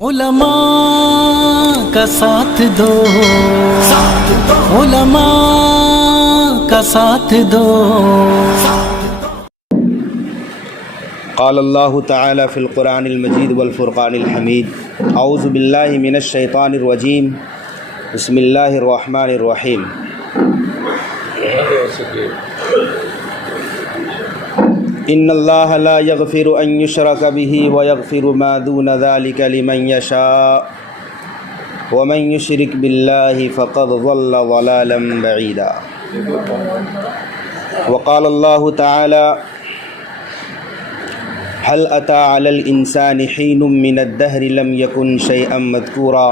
علماء کا ساتھ دو، علماء کا ساتھ دو۔ قال اللہ تعالی فی القرآن المجید والفرقان الحمید، اعوذ باللہ من الشیطان الرجیم، بسم اللہ الرحمن الرحیم۔ ان اللہ لا یغفر ان یشرک بہ ویغفر ما دون ذلک لمن یشاء ومن یشرک باللہ فقد ضل ضلالا بعیدا۔ وقال اللہ تعالی هل أتى على الإنسان حين من الدهر لم يكن شيئا مذكورا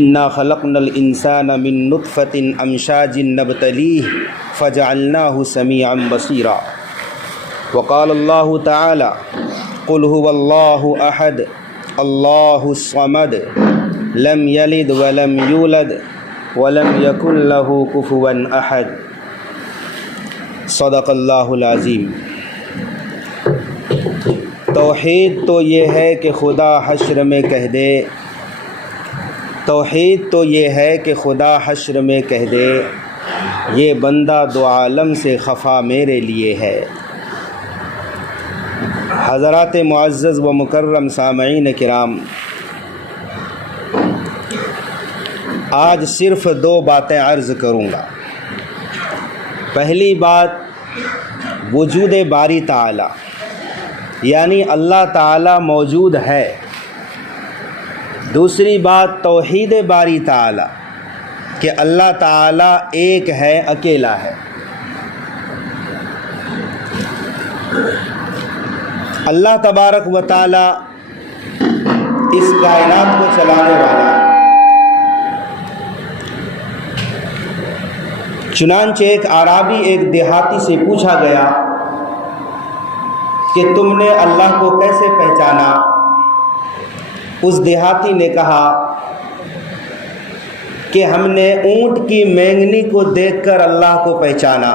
إنا خلقنا الإنسان من نطفة أمشاج نبتليه فجعلناه سميعا بصيرا۔ وقال الله تعالى قل هو الله أحد الله الصمد لم يلد ولم يولد ولم يكن له كفوا أحد۔ صدق اللہ العظیم۔ توحید تو یہ ہے کہ خدا حشر میں کہہ دے، توحید تو یہ ہے کہ خدا حشر میں کہہ دے، یہ بندہ دو عالم سے خفا میرے لیے ہے۔ حضرات معزز و مکرم سامعین کرام، آج صرف دو باتیں عرض کروں گا۔ پہلی بات وجود باری تعالی، یعنی اللہ تعالی موجود ہے۔ دوسری بات توحید باری تعالی کہ اللہ تعالی ایک ہے، اکیلا ہے۔ اللہ تبارک و تعالی اس کائنات کو چلانے والا ہے۔ چنانچہ ایک اعرابی ایک دیہاتی سے پوچھا گیا کہ تم نے اللہ کو کیسے پہچانا؟ اس دیہاتی نے کہا کہ ہم نے اونٹ کی مینگنی کو دیکھ کر اللہ کو پہچانا۔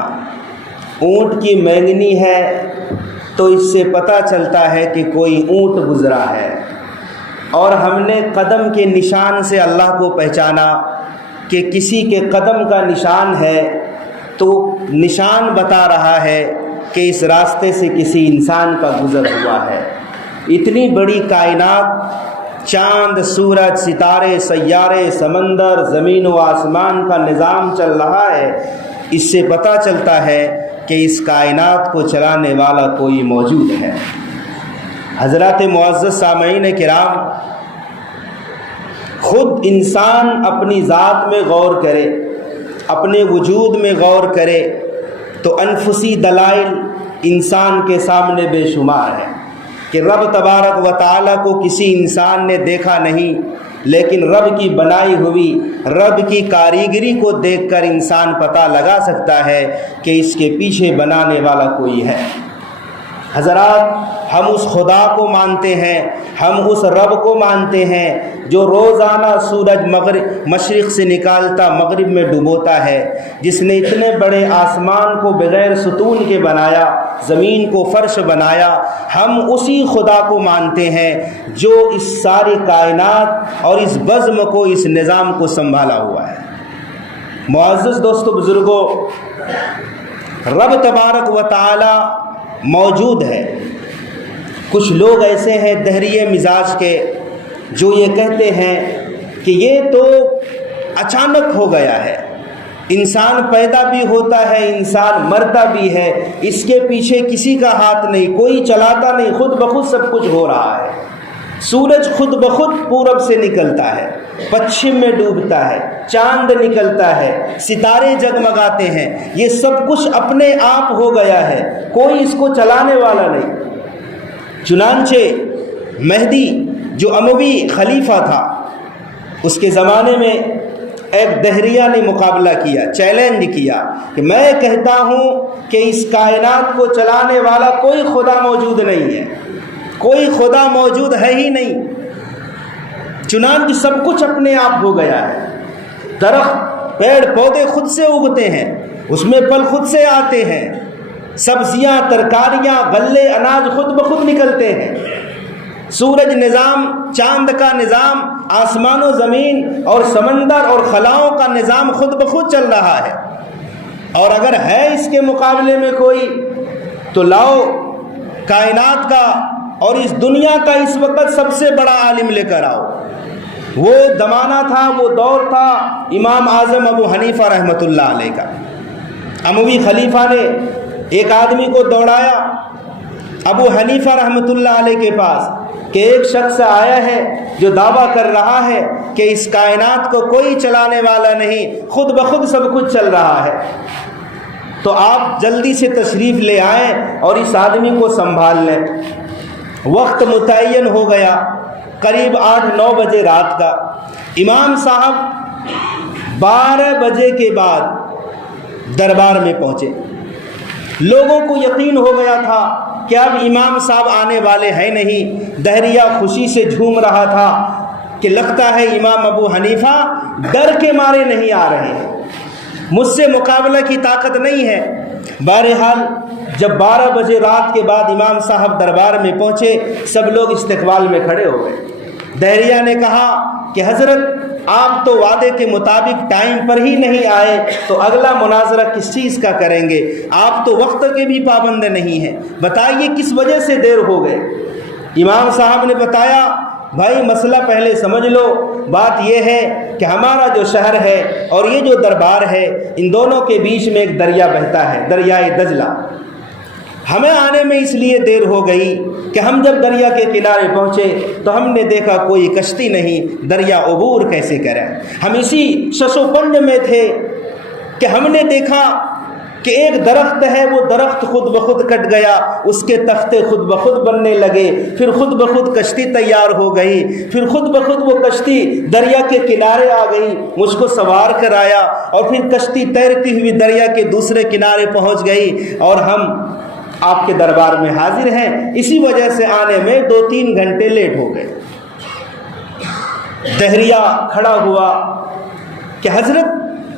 اونٹ کی مینگنی ہے تو اس سے پتہ چلتا ہے کہ کوئی اونٹ گزرا ہے، اور ہم نے قدم کے نشان سے اللہ کو پہچانا کہ کسی کے قدم کا نشان ہے تو نشان بتا رہا ہے کہ اس راستے سے کسی انسان کا گزر ہوا ہے۔ اتنی بڑی کائنات، چاند، سورج، ستارے، سیارے، سمندر، زمین و آسمان کا نظام چل رہا ہے، اس سے پتہ چلتا ہے کہ اس کائنات کو چلانے والا کوئی موجود ہے۔ حضرات معزز سامعین کرام، خود انسان اپنی ذات میں غور کرے، اپنے وجود میں غور کرے تو انفسی دلائل انسان کے سامنے بے شمار ہے کہ رب تبارک و تعالیٰ کو کسی انسان نے دیکھا نہیں، لیکن رب کی بنائی ہوئی، رب کی کاریگری کو دیکھ کر انسان پتہ لگا سکتا ہے کہ اس کے پیچھے بنانے والا کوئی ہے۔ حضرات، ہم اس خدا کو مانتے ہیں، ہم اس رب کو مانتے ہیں جو روزانہ سورج مشرق سے نکالتا مغرب میں ڈبوتا ہے، جس نے اتنے بڑے آسمان کو بغیر ستون کے بنایا، زمین کو فرش بنایا۔ ہم اسی خدا کو مانتے ہیں جو اس ساری کائنات اور اس بزم کو، اس نظام کو سنبھالا ہوا ہے۔ معزز دوستو، بزرگوں، رب تبارک و تعالی موجود ہے۔ کچھ لوگ ایسے ہیں دہریے مزاج کے جو یہ کہتے ہیں کہ یہ تو اچانک ہو گیا ہے، انسان پیدا بھی ہوتا ہے، انسان مرتا بھی ہے، اس کے پیچھے کسی کا ہاتھ نہیں، کوئی چلاتا نہیں، خود بخود سب کچھ ہو رہا ہے۔ سورج خود بخود پورب سے نکلتا ہے، پچھم میں ڈوبتا ہے، چاند نکلتا ہے، ستارے جگمگاتے ہیں، یہ سب کچھ اپنے آپ ہو گیا ہے، کوئی اس کو چلانے والا نہیں۔ چنانچہ مہدی جو اموی خلیفہ تھا، اس کے زمانے میں ایک دہریہ نے مقابلہ کیا، چیلنج کیا کہ میں کہتا ہوں کہ اس کائنات کو چلانے والا کوئی خدا موجود نہیں ہے، کوئی خدا موجود ہے ہی نہیں۔ چنانچہ سب کچھ اپنے آپ ہو گیا ہے، درخت، پیڑ پودے خود سے اگتے ہیں، اس میں پھل خود سے آتے ہیں، سبزیاں، ترکاریاں، غلے، اناج خود بخود نکلتے ہیں۔ سورج نظام، چاند کا نظام، آسمان و زمین اور سمندر اور خلاؤں کا نظام خود بخود چل رہا ہے، اور اگر ہے اس کے مقابلے میں کوئی تو لاؤ کائنات کا اور اس دنیا کا اس وقت سب سے بڑا عالم لے کر آؤ۔ وہ زمانہ تھا، وہ دور تھا امام اعظم ابو حنیفہ رحمۃ اللہ علیہ کا۔ اموی خلیفہ نے ایک آدمی کو دوڑایا ابو حنیفہ رحمۃ اللہ علیہ کے پاس کہ ایک شخص آیا ہے جو دعویٰ کر رہا ہے کہ اس کائنات کو کوئی چلانے والا نہیں، خود بخود سب کچھ چل رہا ہے، تو آپ جلدی سے تشریف لے آئیں اور اس آدمی کو سنبھال لیں۔ وقت متعین ہو گیا، قریب 8-9 بجے رات کا۔ امام صاحب 12 بجے کے بعد دربار میں پہنچے۔ لوگوں کو یقین ہو گیا تھا کہ اب امام صاحب آنے والے ہیں نہیں۔ دہریہ خوشی سے جھوم رہا تھا کہ لگتا ہے امام ابو حنیفہ ڈر کے مارے نہیں آ رہے ہیں، مجھ سے مقابلہ کی طاقت نہیں ہے۔ بہرحال جب 12 بجے رات کے بعد امام صاحب دربار میں پہنچے، سب لوگ استقبال میں کھڑے ہو گئے۔ دہریہ نے کہا کہ حضرت آپ تو وعدے کے مطابق ٹائم پر ہی نہیں آئے، تو اگلا مناظرہ کس چیز کا کریں گے؟ آپ تو وقت کے بھی پابند نہیں ہیں، بتائیے کس وجہ سے دیر ہو گئے؟ امام صاحب نے بتایا بھائی مسئلہ پہلے سمجھ لو، بات یہ ہے کہ ہمارا جو شہر ہے اور یہ جو دربار ہے، ان دونوں کے بیچ میں ایک دریا بہتا ہے، دریائے دجلہ۔ ہمیں آنے میں اس لیے دیر ہو گئی کہ ہم جب دریا کے کنارے پہنچے تو ہم نے دیکھا کوئی کشتی نہیں، دریا عبور کیسے کریں؟ ہم اسی شش و پنج میں تھے کہ ہم نے دیکھا کہ ایک درخت ہے، وہ درخت خود بخود کٹ گیا، اس کے تختے خود بخود بننے لگے، پھر خود بخود کشتی تیار ہو گئی، پھر خود بخود وہ کشتی دریا کے کنارے آ گئی، مجھ کو سوار کر آیا، اور پھر کشتی تیرتی ہوئی دریا کے دوسرے کنارے پہنچ گئی، اور ہم آپ کے دربار میں حاضر ہیں۔ اسی وجہ سے آنے میں 2-3 گھنٹے لیٹ ہو گئے۔ دہریہ کھڑا ہوا کہ حضرت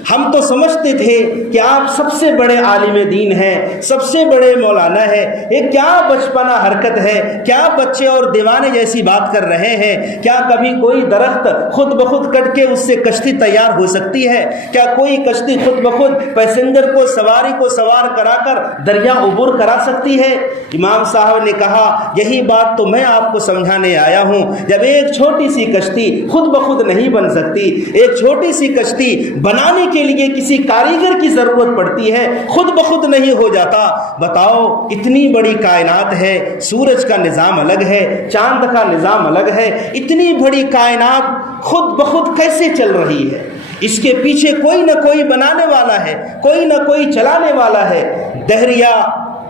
ہم تو سمجھتے تھے کہ آپ سب سے بڑے عالم دین ہیں، سب سے بڑے مولانا ہیں، یہ کیا بچپنا حرکت ہے؟ کیا بچے اور دیوانے جیسی بات کر رہے ہیں؟ کیا کبھی کوئی درخت خود بخود کٹ کے اس سے کشتی تیار ہو سکتی ہے؟ کیا کوئی کشتی خود بخود پیسنجر کو، سواری کو سوار کرا کر دریا عبور کرا سکتی ہے؟ امام صاحب نے کہا یہی بات تو میں آپ کو سمجھانے آیا ہوں، جب ایک چھوٹی سی کشتی خود بخود نہیں بن سکتی، ایک چھوٹی سی کشتی بنانے کے لیے کسی کاریگر کی ضرورت پڑتی ہے، خود بخود نہیں ہو جاتا۔ بتاؤ اتنی بڑی کائنات ہے، سورج کا نظام الگ ہے، چاند کا نظام الگ ہے، اتنی بڑی کائنات خود بخود کیسے چل رہی ہے؟ اس کے پیچھے کوئی نہ کوئی بنانے والا ہے، کوئی نہ کوئی چلانے والا ہے۔ دہریہ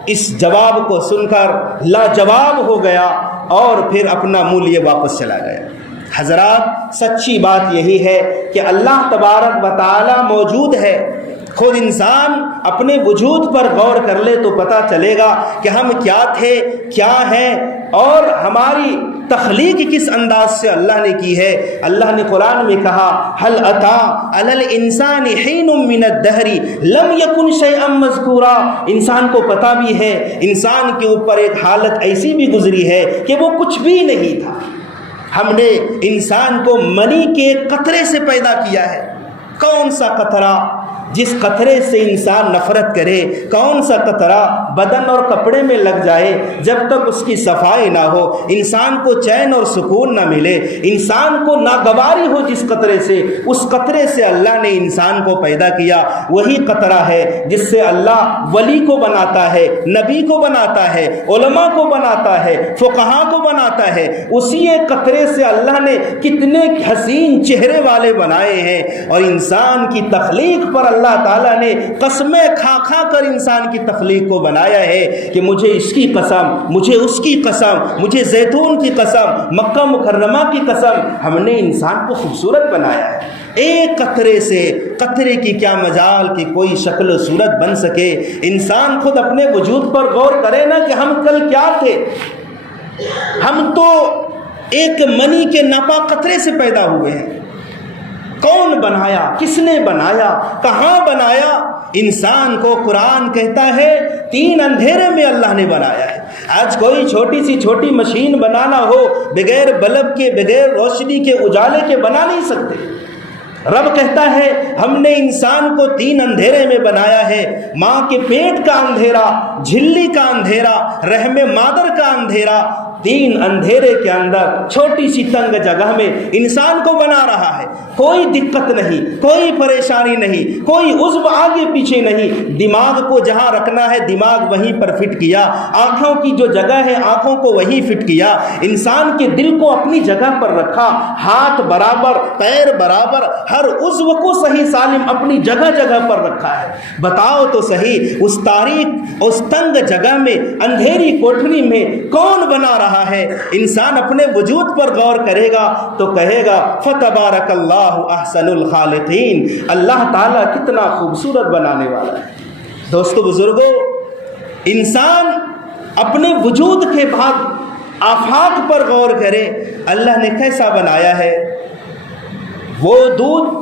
اس جواب کو سن کر لاجواب ہو گیا اور پھر اپنا منہ لیے واپس چلا گیا۔ حضرات سچی بات یہی ہے کہ اللہ تبارک و تعالی موجود ہے۔ خود انسان اپنے وجود پر غور کر لے تو پتہ چلے گا کہ ہم کیا تھے، کیا ہیں، اور ہماری تخلیق کس انداز سے اللہ نے کی ہے۔ اللہ نے قرآن میں کہا هل اتى على الانسان حين من الدهر لم يكن شيئا مذكورا۔ انسان کو پتہ بھی ہے، انسان کے اوپر ایک حالت ایسی بھی گزری ہے کہ وہ کچھ بھی نہیں تھا۔ ہم نے انسان کو منی کے قطرے سے پیدا کیا ہے۔ کون سا قطرہ جس قطرے سے انسان نفرت کرے، کون سا قطرہ بدن اور کپڑے میں لگ جائے جب تک اس کی صفائی نہ ہو، انسان کو چین اور سکون نہ ملے، انسان کو ناگواری ہو جس قطرے سے، اس قطرے سے اللہ نے انسان کو پیدا کیا۔ وہی قطرہ ہے جس سے اللہ ولی کو بناتا ہے، نبی کو بناتا ہے، علماء کو بناتا ہے، فقہا کو بناتا ہے۔ اسی ایک قطرے سے اللہ نے کتنے حسین چہرے والے بنائے ہیں، اور انسان کی تخلیق پر اللہ تعالیٰ نے قسمیں کھا کھا کر انسان کی تخلیق کو بنایا ہے کہ مجھے اس کی قسم، مجھے اس کی قسم، مجھے زیتون کی قسم، مکہ مکرمہ کی قسم، ہم نے انسان کو خوبصورت بنایا ہے۔ ایک قطرے سے، قطرے کی کیا مجال کہ کوئی شکل و صورت بن سکے۔ انسان خود اپنے وجود پر غور کرے نا کہ ہم کل کیا تھے۔ ہم تو ایک منی کے ناپاک قطرے سے پیدا ہوئے ہیں۔ کون بنایا؟ کس نے بنایا؟ کہاں بنایا؟ انسان کو قرآن کہتا ہے 3 اندھیرے میں اللہ نے بنایا ہے۔ آج کوئی چھوٹی مشین بنانا ہو بغیر بلب کے، بغیر روشنی کے، اجالے کے بنا نہیں سکتے۔ رب کہتا ہے ہم نے انسان کو 3 اندھیرے میں بنایا ہے، ماں کے پیٹ کا اندھیرا، جھلی کا اندھیرا، رحم مادر کا اندھیرا، 3 اندھیرے کے اندر چھوٹی سی تنگ جگہ میں انسان کو بنا رہا ہے۔ کوئی دقت نہیں، کوئی پریشانی نہیں، کوئی عضو آگے پیچھے نہیں۔ دماغ کو جہاں رکھنا ہے دماغ وہیں پر فٹ کیا، آنکھوں کی جو جگہ ہے آنکھوں کو وہیں فٹ کیا، انسان کے دل کو اپنی جگہ پر رکھا، ہاتھ برابر، پیر برابر، ہر عضو کو صحیح سالم اپنی جگہ پر رکھا ہے۔ بتاؤ تو صحیح اس تاریک، اس تنگ جگہ میں، اندھیری کوٹھری میں کون بنا رہا ہے؟ انسان اپنے وجود پر غور کرے گا تو کہے گا فتبارک اللہ احسن الخالقین، اللہ تعالیٰ کتنا خوبصورت بنانے والا ہے۔ دوستو بزرگوں، انسان اپنے وجود کے بعد آفاق پر غور کرے، اللہ نے کیسا بنایا ہے۔ وہ دودھ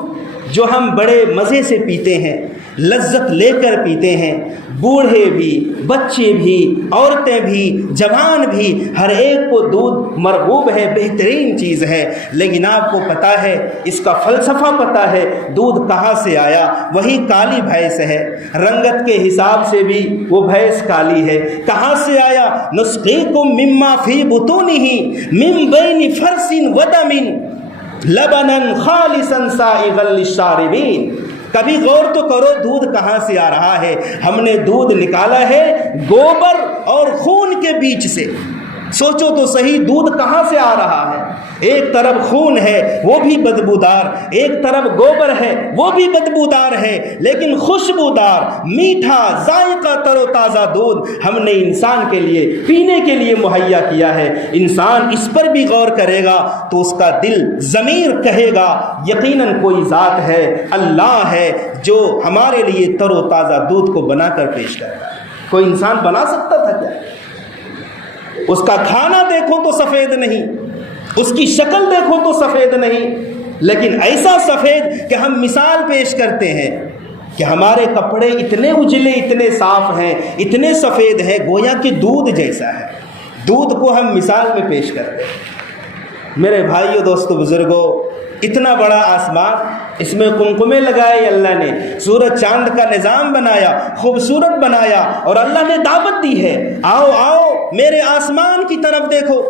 جو ہم بڑے مزے سے پیتے ہیں، لذت لے کر پیتے ہیں، بوڑھے بھی، بچے بھی، عورتیں بھی، جوان بھی، ہر ایک کو دودھ مرغوب ہے، بہترین چیز ہے۔ لیکن آپ کو پتہ ہے، اس کا فلسفہ پتہ ہے، دودھ کہاں سے آیا؟ وہی کالی بھینس ہے، رنگت کے حساب سے بھی وہ بھینس کالی ہے۔ کہاں سے آیا؟ نسقیکم مما فی بطونہ من بین فرث ودم لبنا خالصا سائغا للشاربین۔ کبھی غور تو کرو دودھ کہاں سے آ رہا ہے۔ ہم نے دودھ نکالا ہے گوبر اور خون کے بیچ سے۔ سوچو تو صحیح دودھ کہاں سے آ رہا ہے؟ ایک طرف خون ہے وہ بھی بدبودار، ایک طرف گوبر ہے وہ بھی بدبودار ہے، لیکن خوشبودار، میٹھا، ذائقہ تر و تازہ دودھ ہم نے انسان کے لیے پینے کے لیے مہیا کیا ہے۔ انسان اس پر بھی غور کرے گا تو اس کا دل، ضمیر کہے گا یقیناً کوئی ذات ہے، اللہ ہے، جو ہمارے لیے تر و تازہ دودھ کو بنا کر پیش کرتا ہے۔ کوئی انسان بنا سکتا تھا کیا؟ اس کا کھانا دیکھو تو سفید نہیں، اس کی شکل دیکھو تو سفید نہیں، لیکن ایسا سفید کہ ہم مثال پیش کرتے ہیں کہ ہمارے کپڑے اتنے اجلے، اتنے صاف ہیں، اتنے سفید ہیں، گویا کہ دودھ جیسا ہے۔ دودھ کو ہم مثال میں پیش کرتے ہیں۔ میرے بھائیو، دوستو، بزرگوں، اتنا بڑا آسمان، اس میں قمقمے لگائے اللہ نے، سورج چاند کا نظام بنایا، خوبصورت بنایا، اور اللہ نے دعوت دی ہے، آؤ آؤ میرے آسمان کی طرف دیکھو۔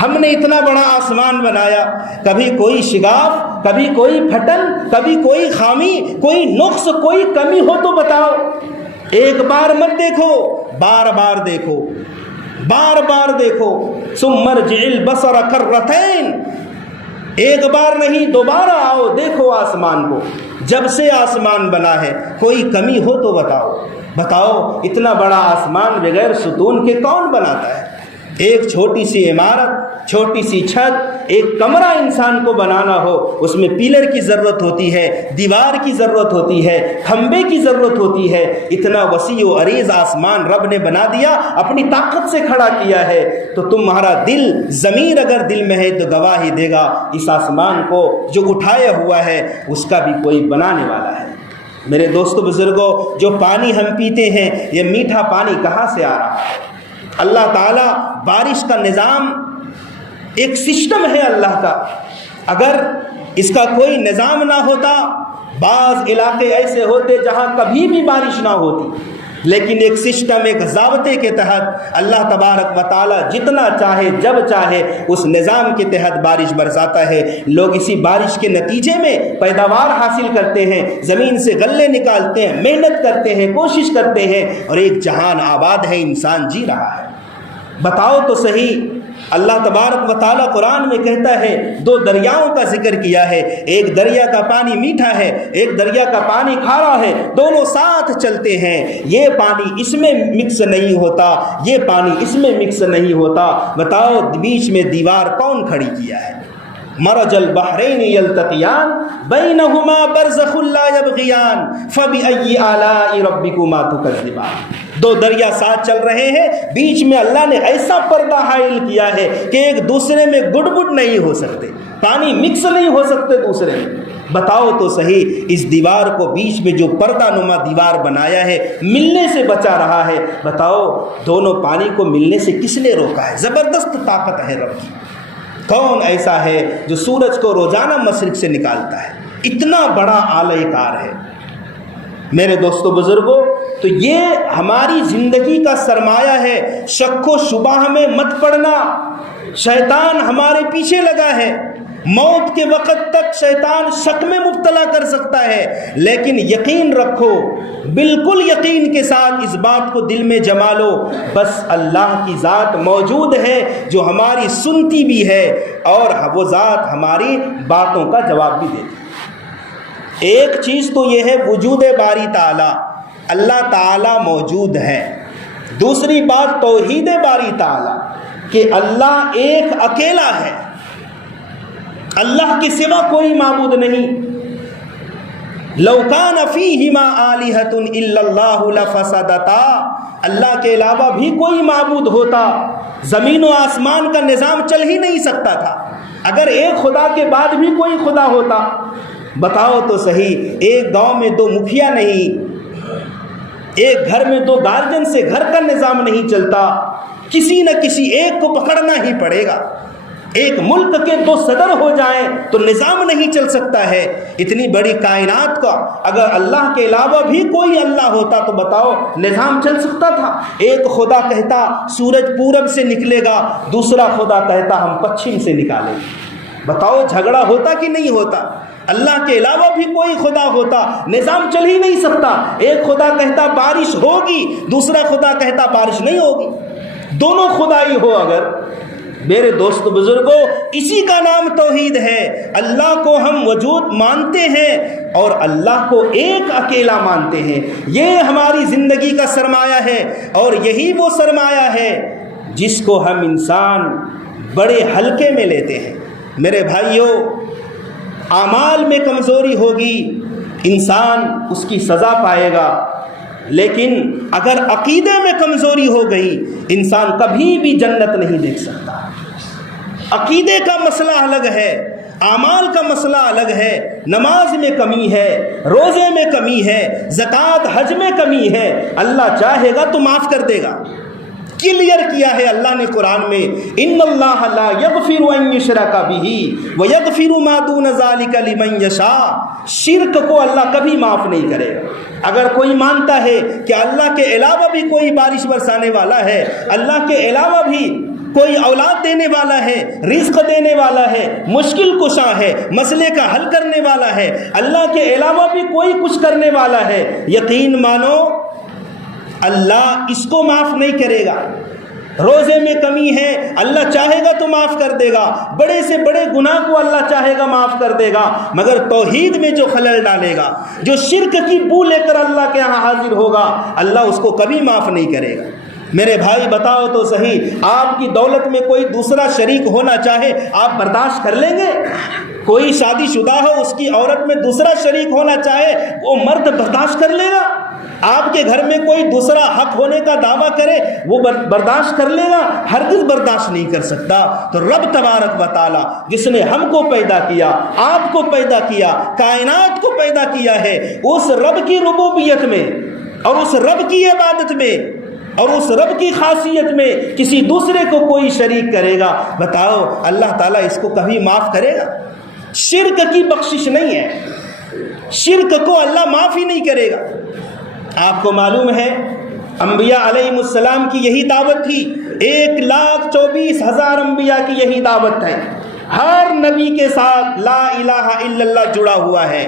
ہم نے اتنا بڑا آسمان بنایا، کبھی کوئی شگاف، کبھی کوئی پھٹن، کبھی کوئی خامی، کوئی نقص، کوئی کمی ہو تو بتاؤ۔ ایک بار مت دیکھو، بار بار دیکھو، بار بار دیکھو۔ ثم ارجع البصر کرتین، ایک بار نہیں، دوبارہ آؤ، دیکھو آسمان کو۔ جب سے آسمان بنا ہے کوئی کمی ہو تو بتاؤ۔ بتاؤ اتنا بڑا آسمان بغیر ستون کے کون بناتا ہے؟ ایک چھوٹی سی عمارت، چھوٹی سی چھت، ایک کمرہ انسان کو بنانا ہو، اس میں پیلر کی ضرورت ہوتی ہے، دیوار کی ضرورت ہوتی ہے، کھمبے کی ضرورت ہوتی ہے۔ اتنا وسیع و عریض آسمان رب نے بنا دیا، اپنی طاقت سے کھڑا کیا ہے، تو تمہارا دل، ضمیر اگر دل میں ہے تو گواہی دے گا اس آسمان کو جو اٹھایا ہوا ہے اس کا بھی کوئی بنانے والا ہے۔ میرے دوستو بزرگوں، جو پانی ہم پیتے ہیں، یہ میٹھا پانی کہاں سے آ رہا ہے؟ اللہ تعالیٰ بارش کا نظام ایک سسٹم ہے اللہ کا، اگر اس کا کوئی نظام نہ ہوتا، بعض علاقے ایسے ہوتے جہاں کبھی بھی بارش نہ ہوتی، لیکن ایک سسٹم، ایک ضابطے کے تحت اللہ تبارک و تعالیٰ جتنا چاہے جب چاہے اس نظام کے تحت بارش برساتا ہے۔ لوگ اسی بارش کے نتیجے میں پیداوار حاصل کرتے ہیں، زمین سے غلے نکالتے ہیں، محنت کرتے ہیں، کوشش کرتے ہیں، اور ایک جہان آباد ہے، انسان جی رہا ہے۔ بتاؤ تو صحیح، اللہ تبارک و تعالیٰ قرآن میں کہتا ہے، 2 دریاؤں کا ذکر کیا ہے، ایک دریا کا پانی میٹھا ہے، ایک دریا کا پانی کھارا ہے، دونوں ساتھ چلتے ہیں، یہ پانی اس میں مکس نہیں ہوتا، یہ پانی اس میں مکس نہیں ہوتا۔ بتاؤ بیچ میں دیوار کون کھڑی کیا ہے؟ مرج البحرین یلتقیان بینہما برزخ لا یبغیان فبأی آلاء ربکما تکذبان۔ 2 دریا ساتھ چل رہے ہیں، بیچ میں اللہ نے ایسا پردہ حائل کیا ہے کہ ایک دوسرے میں گڑ نہیں ہو سکتے، پانی مکس نہیں ہو سکتے دوسرے میں۔ بتاؤ تو صحیح، اس دیوار کو بیچ میں جو پردہ نما دیوار بنایا ہے ملنے سے بچا رہا ہے، بتاؤ دونوں پانی کو ملنے سے کس نے روکا ہے؟ زبردست طاقت ہے رب کی۔ کون ایسا ہے جو سورج کو روزانہ مشرق سے نکالتا ہے؟ اتنا بڑا اعلی کار ہے میرے دوستو بزرگوں۔ تو یہ ہماری زندگی کا سرمایہ ہے، شک و شبہ میں مت پڑنا۔ شیطان ہمارے پیچھے لگا ہے، موت کے وقت تک شیطان شک میں مبتلا کر سکتا ہے، لیکن یقین رکھو، بالکل یقین کے ساتھ اس بات کو دل میں جما لو، بس اللہ کی ذات موجود ہے جو ہماری سنتی بھی ہے اور وہ ذات ہماری باتوں کا جواب بھی دیتی ہے۔ ایک چیز تو یہ ہے وجود باری تعالی، اللہ تعالی موجود ہے۔ دوسری بات توحید باری تعالی کہ اللہ ایک اکیلا ہے، اللہ کے سوا کوئی معبود نہیں۔ لو کان فیہما آلہۃ الا اللہ لفسدتا، اللہ کے علاوہ بھی کوئی معبود ہوتا زمین و آسمان کا نظام چل ہی نہیں سکتا تھا۔ اگر ایک خدا کے بعد بھی کوئی خدا ہوتا، بتاؤ تو صحیح، ایک گاؤں میں دو مکھیا نہیں، ایک گھر میں دو گارجن سے گھر کا نظام نہیں چلتا، کسی نہ کسی ایک کو پکڑنا ہی پڑے گا۔ ایک ملک کے دو صدر ہو جائیں تو نظام نہیں چل سکتا ہے۔ اتنی بڑی کائنات کا اگر اللہ کے علاوہ بھی کوئی اللہ ہوتا تو بتاؤ نظام چل سکتا تھا؟ ایک خدا کہتا سورج پورب سے نکلے گا، دوسرا خدا کہتا ہم پچھم سے نکالیں گے، بتاؤ جھگڑا ہوتا کہ نہیں ہوتا؟ اللہ کے علاوہ بھی کوئی خدا ہوتا نظام چل ہی نہیں سکتا۔ ایک خدا کہتا بارش ہوگی، دوسرا خدا کہتا بارش نہیں ہوگی، دونوں خدائی ہو اگر۔ میرے دوست بزرگوں، اسی کا نام توحید ہے۔ اللہ کو ہم وجود مانتے ہیں اور اللہ کو ایک اکیلا مانتے ہیں، یہ ہماری زندگی کا سرمایہ ہے، اور یہی وہ سرمایہ ہے جس کو ہم انسان بڑے ہلکے میں لیتے ہیں۔ میرے بھائیوں، اعمال میں کمزوری ہوگی، انسان اس کی سزا پائے گا، لیکن اگر عقیدے میں کمزوری ہو گئی انسان کبھی بھی جنت نہیں دیکھ سکتا۔ عقیدے کا مسئلہ الگ ہے، اعمال کا مسئلہ الگ ہے۔ نماز میں کمی ہے، روزے میں کمی ہے، زکوٰۃ حج میں کمی ہے، اللہ چاہے گا تو معاف کر دے گا۔ کلیئر کیا ہے اللہ نے قرآن میں، ان اللہ لا یغفر ان یشرک بہ ویغفر ما دون ذلک لمن یشاء۔ شرک کو اللہ کبھی معاف نہیں کرے گا۔ اگر کوئی مانتا ہے کہ اللہ کے علاوہ بھی کوئی بارش برسانے والا ہے، اللہ کے علاوہ بھی کوئی اولاد دینے والا ہے، رزق دینے والا ہے، مشکل کشا ہے، مسئلے کا حل کرنے والا ہے، اللہ کے علاوہ بھی کوئی کچھ کرنے والا ہے، یقین مانو اللہ اس کو معاف نہیں کرے گا۔ روزے میں کمی ہے، اللہ چاہے گا تو معاف کر دے گا، بڑے سے بڑے گناہ کو اللہ چاہے گا معاف کر دے گا، مگر توحید میں جو خلل ڈالے گا، جو شرک کی بو لے کر اللہ کے ہاں حاضر ہوگا، اللہ اس کو کبھی معاف نہیں کرے گا۔ میرے بھائی بتاؤ تو صحیح، آپ کی دولت میں کوئی دوسرا شریک ہونا چاہے آپ برداشت کر لیں گے؟ کوئی شادی شدہ ہو، اس کی عورت میں دوسرا شریک ہونا چاہے وہ مرد برداشت کر لے گا؟ آپ کے گھر میں کوئی دوسرا حق ہونے کا دعویٰ کرے وہ برداشت کر لے گا؟ ہرگز برداشت نہیں کر سکتا۔ تو رب تبارک و تعالی جس نے ہم کو پیدا کیا، آپ کو پیدا کیا، کائنات کو پیدا کیا ہے، اس رب کی ربوبیت میں اور اس رب کی عبادت میں اور اس رب کی خاصیت میں کسی دوسرے کو کوئی شریک کرے گا، بتاؤ اللہ تعالیٰ اس کو کبھی معاف کرے گا؟ شرک کی بخشش نہیں ہے، شرک کو اللہ معاف ہی نہیں کرے گا۔ آپ کو معلوم ہے انبیاء علیہ السلام کی یہی دعوت تھی، 1,24,000 انبیاء کی یہی دعوت ہے، ہر نبی کے ساتھ لا الہ الا اللہ جڑا ہوا ہے۔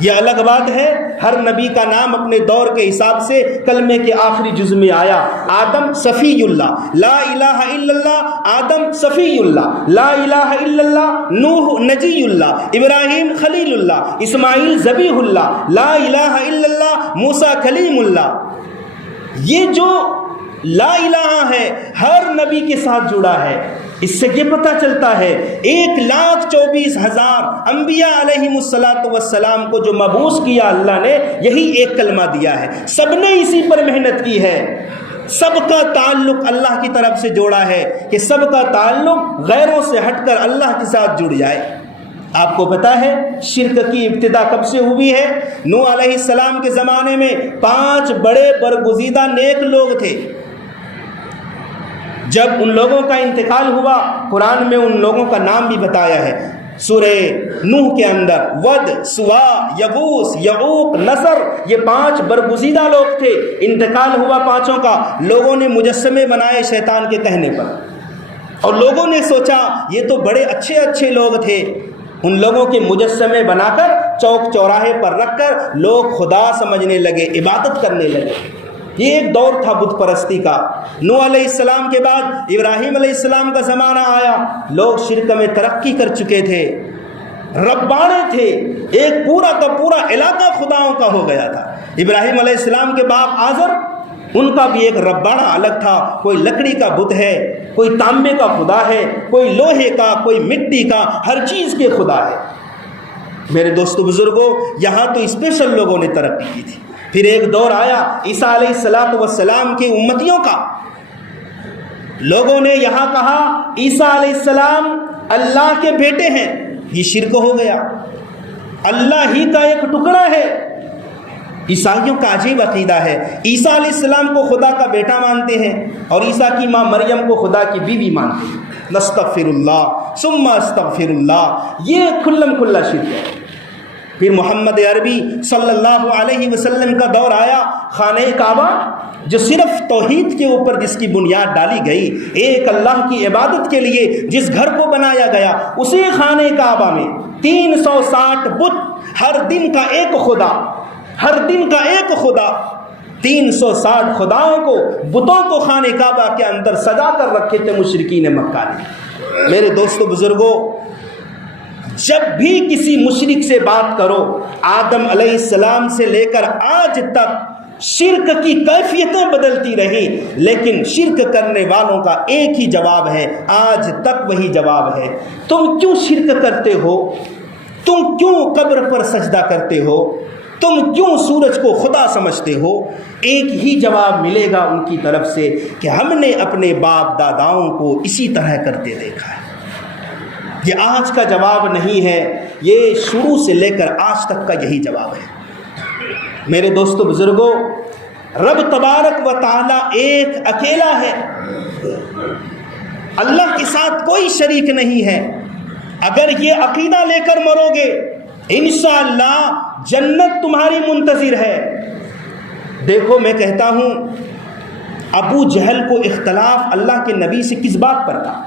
یہ الگ بات ہے ہر نبی کا نام اپنے دور کے حساب سے کلمے کے آخری جز میں آیا۔ آدم صفی اللہ، لا الہ الا اللہ، آدم صفی اللہ، لا الہ الا اللہ، نوح نجی اللہ، ابراہیم خلیل اللہ، اسماعیل ذبیح اللہ، لا الہ الا اللہ، موسیٰ کلیم اللہ۔ یہ جو لا الہ ہے ہر نبی کے ساتھ جڑا ہے۔ اس سے یہ پتہ چلتا ہے 1,24,000 انبیاء علیہ السلام کو جو مبعوث کیا اللہ نے، یہی ایک کلمہ دیا ہے، سب نے اسی پر محنت کی ہے، سب کا تعلق اللہ کی طرف سے جوڑا ہے کہ سب کا تعلق غیروں سے ہٹ کر اللہ کے ساتھ جڑ جائے۔ آپ کو پتہ ہے شرک کی ابتدا کب سے ہوئی ہے؟ نوح علیہ السلام کے زمانے میں 5 بڑے برگزیدہ نیک لوگ تھے. جب ان لوگوں کا انتقال ہوا قرآن میں ان لوگوں کا نام بھی بتایا ہے. سورہ نوح کے اندر ود، سوا، یغوث، یعوق، نصر، یہ 5 برگزیدہ لوگ تھے. انتقال ہوا 5 کا. لوگوں نے مجسمے بنائے شیطان کے کہنے پر، اور لوگوں نے سوچا یہ تو بڑے اچھے اچھے لوگ تھے. ان لوگوں کے مجسمے بنا کر چوک چوراہے پر رکھ کر لوگ خدا سمجھنے لگے، عبادت کرنے لگے. یہ ایک دور تھا بت پرستی کا. نوح علیہ السلام کے بعد ابراہیم علیہ السلام کا زمانہ آیا. لوگ شرک میں ترقی کر چکے تھے، ربانے تھے. ایک پورا کا پورا علاقہ خداؤں کا ہو گیا تھا. ابراہیم علیہ السلام کے باپ آزر، ان کا بھی ایک ربانہ الگ تھا. کوئی لکڑی کا بت ہے، کوئی تانبے کا خدا ہے، کوئی لوہے کا، کوئی مٹی کا، ہر چیز کے خدا ہے. میرے دوستو بزرگوں، یہاں تو اسپیشل لوگوں نے ترقی کی تھی. پھر ایک دور آیا عیسیٰ علیہ السلام کی امتیوں کا. لوگوں نے یہاں کہا عیسیٰ علیہ السلام اللہ کے بیٹے ہیں. یہ شرک ہو گیا. اللہ ہی کا ایک ٹکڑا ہے. عیسائیوں کا عجیب عقیدہ ہے. عیسیٰ علیہ السلام کو خدا کا بیٹا مانتے ہیں اور عیسیٰ کی ماں مریم کو خدا کی بیوی مانتے ہیں. نستغفر اللہ ثم استغفر اللہ. یہ کھلم کھلا شرک ہے. پھر محمد عربی صلی اللہ علیہ وسلم کا دور آیا. خانہ کعبہ جو صرف توحید کے اوپر جس کی بنیاد ڈالی گئی، ایک اللہ کی عبادت کے لیے جس گھر کو بنایا گیا، اسی خانہ کعبہ میں 360 بت، ہر دن کا ایک خدا، ہر دن کا ایک خدا. 360 خداؤں کو، بتوں کو خانہ کعبہ کے اندر سجا کر رکھے تھے مشرکین مکہ نے. میرے دوستو بزرگوں، جب بھی کسی مشرک سے بات کرو، آدم علیہ السلام سے لے کر آج تک شرک کی کیفیتیں بدلتی رہی، لیکن شرک کرنے والوں کا ایک ہی جواب ہے، آج تک وہی جواب ہے. تم کیوں شرک کرتے ہو؟ تم کیوں قبر پر سجدہ کرتے ہو؟ تم کیوں سورج کو خدا سمجھتے ہو؟ ایک ہی جواب ملے گا ان کی طرف سے کہ ہم نے اپنے باپ داداؤں کو اسی طرح کرتے دیکھا ہے. یہ آج کا جواب نہیں ہے، یہ شروع سے لے کر آج تک کا یہی جواب ہے. میرے دوستو بزرگوں، رب تبارک و تعالیٰ ایک اکیلا ہے. اللہ کے ساتھ کوئی شریک نہیں ہے. اگر یہ عقیدہ لے کر مرو گے، انشاءاللہ جنت تمہاری منتظر ہے. دیکھو میں کہتا ہوں، ابو جہل کو اختلاف اللہ کے نبی سے کس بات پر تھا؟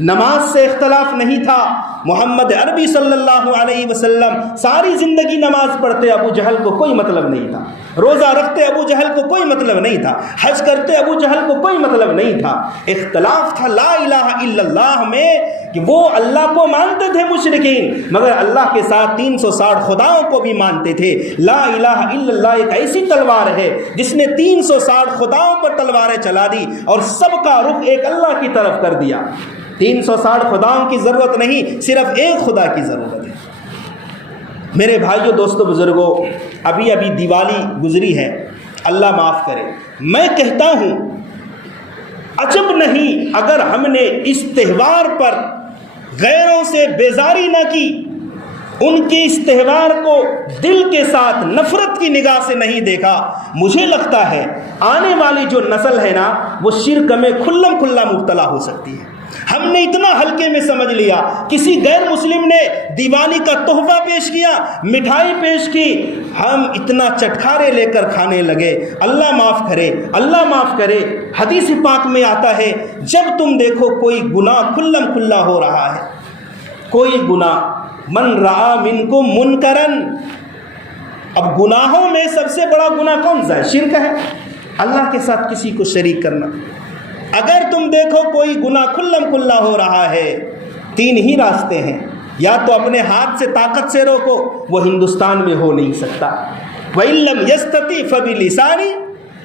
نماز سے اختلاف نہیں تھا. محمد عربی صلی اللہ علیہ وسلم ساری زندگی نماز پڑھتے، ابو جہل کو کوئی مطلب نہیں تھا. روزہ رکھتے، ابو جہل کو کوئی مطلب نہیں تھا. حج کرتے، ابو جہل کو کوئی مطلب نہیں تھا. اختلاف تھا لا الہ الا اللہ میں، کہ وہ اللہ کو مانتے تھے مشرکین، مگر اللہ کے ساتھ 360 خداؤں کو بھی مانتے تھے. لا الہ الا اللہ ایک ایسی تلوار ہے جس نے 360 خداؤں پر تلواریں چلا دی اور سب کا رخ ایک اللہ کی طرف کر دیا. 360 خداؤں کی ضرورت نہیں، صرف ایک خدا کی ضرورت ہے. میرے بھائیوں، دوستو، بزرگوں، ابھی دیوالی گزری ہے، اللہ معاف کرے. میں کہتا ہوں عجب نہیں اگر ہم نے اس تہوار پر غیروں سے بیزاری نہ کی، ان کے اس تہوار کو دل کے ساتھ نفرت کی نگاہ سے نہیں دیکھا. مجھے لگتا ہے آنے والی جو نسل ہے نا، وہ شرک میں کھلم کھلا مبتلا ہو سکتی ہے. ہم نے اتنا ہلکے میں سمجھ لیا. کسی غیر مسلم نے دیوالی کا تحفہ پیش کیا، مٹھائی پیش کی، ہم اتنا چٹکارے لے کر کھانے لگے. اللہ معاف کرے، اللہ معاف کرے. حدیث پاک میں آتا ہے جب تم دیکھو کوئی گناہ کھلم کھلا ہو رہا ہے، کوئی گناہ، من رعا منکم منکرن. اب گناہوں میں سب سے بڑا گناہ کون سا ہے؟ شرک ہے، اللہ کے ساتھ کسی کو شریک کرنا. اگر تم دیکھو کوئی گناہ کھلم کھلا ہو رہا ہے، 3 ہی راستے ہیں. یا تو اپنے ہاتھ سے طاقت سے روکو، وہ ہندوستان میں ہو نہیں سکتا. وَإِن لَّمْ يَسْتَطِعْ فَبِلِسَانِهِ،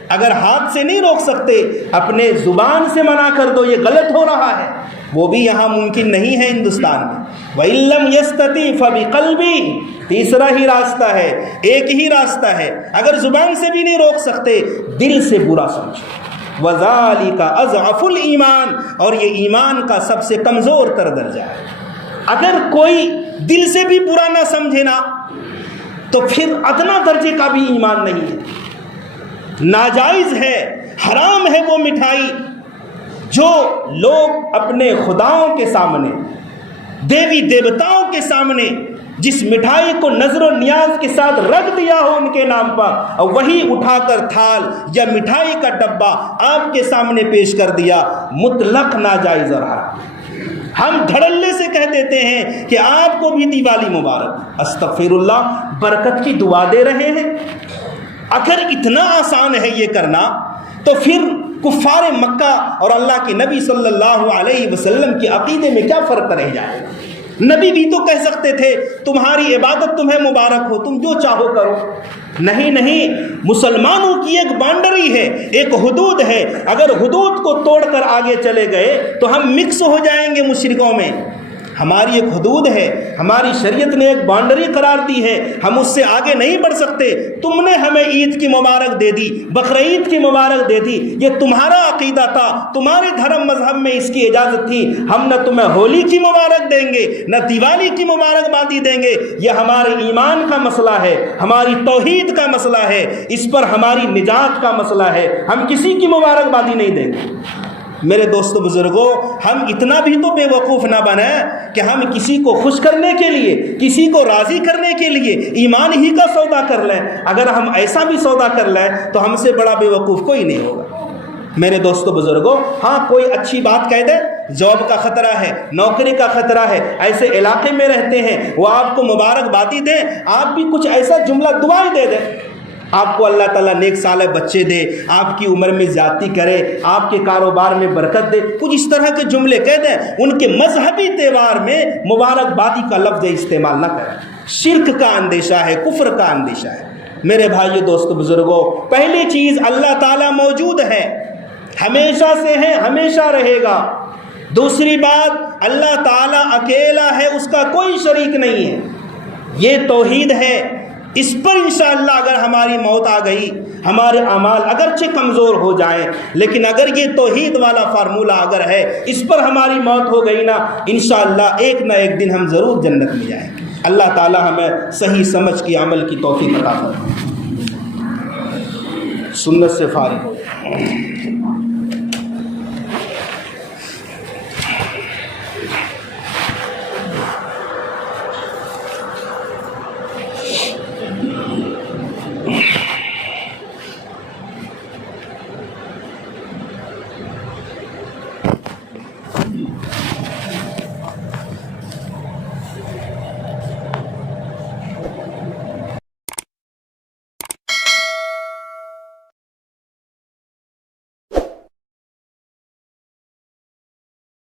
اگر ہاتھ سے نہیں روک سکتے اپنے زبان سے منع کر دو یہ غلط ہو رہا ہے، وہ بھی یہاں ممکن نہیں ہے ہندوستان میں. وَإِن لَّمْ يَسْتَطِعْ فَبِقَلْبِهِ، تیسرا ہی راستہ ہے، ایک ہی راستہ ہے. اگر زبان سے بھی نہیں روک سکتے، دل سے برا سمجھو. وَذَلِكَ أَضْعَفُ الْإِيمَانِ، اور یہ ایمان کا سب سے کمزور تر درجہ ہے. اگر کوئی دل سے بھی برا نہ سمجھے نا تو پھر ادنا درجے کا بھی ایمان نہیں ہے۔ ناجائز ہے، حرام ہے وہ مٹھائی جو لوگ اپنے خداؤں کے سامنے، دیوی دیوتاؤں کے سامنے جس مٹھائی کو نظر و نیاز کے ساتھ رکھ دیا ہو ان کے نام پر، اور وہی اٹھا کر تھال یا مٹھائی کا ڈبہ آپ کے سامنے پیش کر دیا، مطلق ناجائز اور حرام۔ ہم دھڑلے سے کہہ دیتے ہیں کہ آپ کو بھی دیوالی مبارک، استغفر اللہ، برکت کی دعا دے رہے ہیں۔ اگر اتنا آسان ہے یہ کرنا تو پھر کفار مکہ اور اللہ کے نبی صلی اللہ علیہ وسلم کے عقیدے میں کیا فرق رہ جائے گا؟ نبی بھی تو کہہ سکتے تھے تمہاری عبادت تمہیں مبارک ہو، تم جو چاہو کرو۔ نہیں نہیں، مسلمانوں کی ایک باؤنڈری ہے، ایک حدود ہے، اگر حدود کو توڑ کر آگے چلے گئے تو ہم مکس ہو جائیں گے مشرکوں میں۔ ہماری ایک حدود ہے، ہماری شریعت نے ایک باؤنڈری قرار دی ہے، ہم اس سے آگے نہیں بڑھ سکتے۔ تم نے ہمیں عید کی مبارک دے دی، بقرعید کی مبارک دے دی، یہ تمہارا عقیدہ تھا، تمہارے دھرم مذہب میں اس کی اجازت تھی، ہم نہ تمہیں ہولی کی مبارک دیں گے نہ دیوالی کی مبارکبادی دیں گے۔ یہ ہمارے ایمان کا مسئلہ ہے، ہماری توحید کا مسئلہ ہے، اس پر ہماری نجات کا مسئلہ ہے، ہم کسی کی مبارکبادی نہیں دیں گے۔ میرے دوستو بزرگوں، ہم اتنا بھی تو بے وقوف نہ بنیں کہ ہم کسی کو خوش کرنے کے لیے، کسی کو راضی کرنے کے لیے ایمان ہی کا سودا کر لیں۔ اگر ہم ایسا بھی سودا کر لیں تو ہم سے بڑا بے وقوف کوئی نہیں ہوگا۔ میرے دوستو بزرگوں، ہاں کوئی اچھی بات کہہ دے، جاب کا خطرہ ہے، نوکری کا خطرہ ہے، ایسے علاقے میں رہتے ہیں، وہ آپ کو مبارکبادی دیں، آپ بھی کچھ ایسا جملہ دعائیں دے دیں، آپ کو اللہ تعالیٰ نیک صالح بچے دے، آپ کی عمر میں زیادتی کرے، آپ کے کاروبار میں برکت دے، کچھ اس طرح کے جملے کہہ دیں۔ ان کے مذہبی تہوار میں مبارکبادی کا لفظ استعمال نہ کریں، شرک کا اندیشہ ہے، کفر کا اندیشہ ہے۔ میرے بھائیو دوستو بزرگوں، پہلی چیز اللہ تعالیٰ موجود ہے، ہمیشہ سے ہے، ہمیشہ رہے گا۔ دوسری بات، اللہ تعالیٰ اکیلا ہے، اس کا کوئی شریک نہیں ہے، یہ توحید ہے۔ اس پر انشاءاللہ اگر ہماری موت آ گئی، ہمارے اعمال اگرچہ کمزور ہو جائیں، لیکن اگر یہ توحید والا فارمولہ اگر ہے، اس پر ہماری موت ہو گئی نا، انشاءاللہ ایک نہ ایک دن ہم ضرور جنت میں جائیں گے۔ اللہ تعالی ہمیں صحیح سمجھ کی عمل کی توفیق عطا فرمائے۔ سنت سے فارغ ہو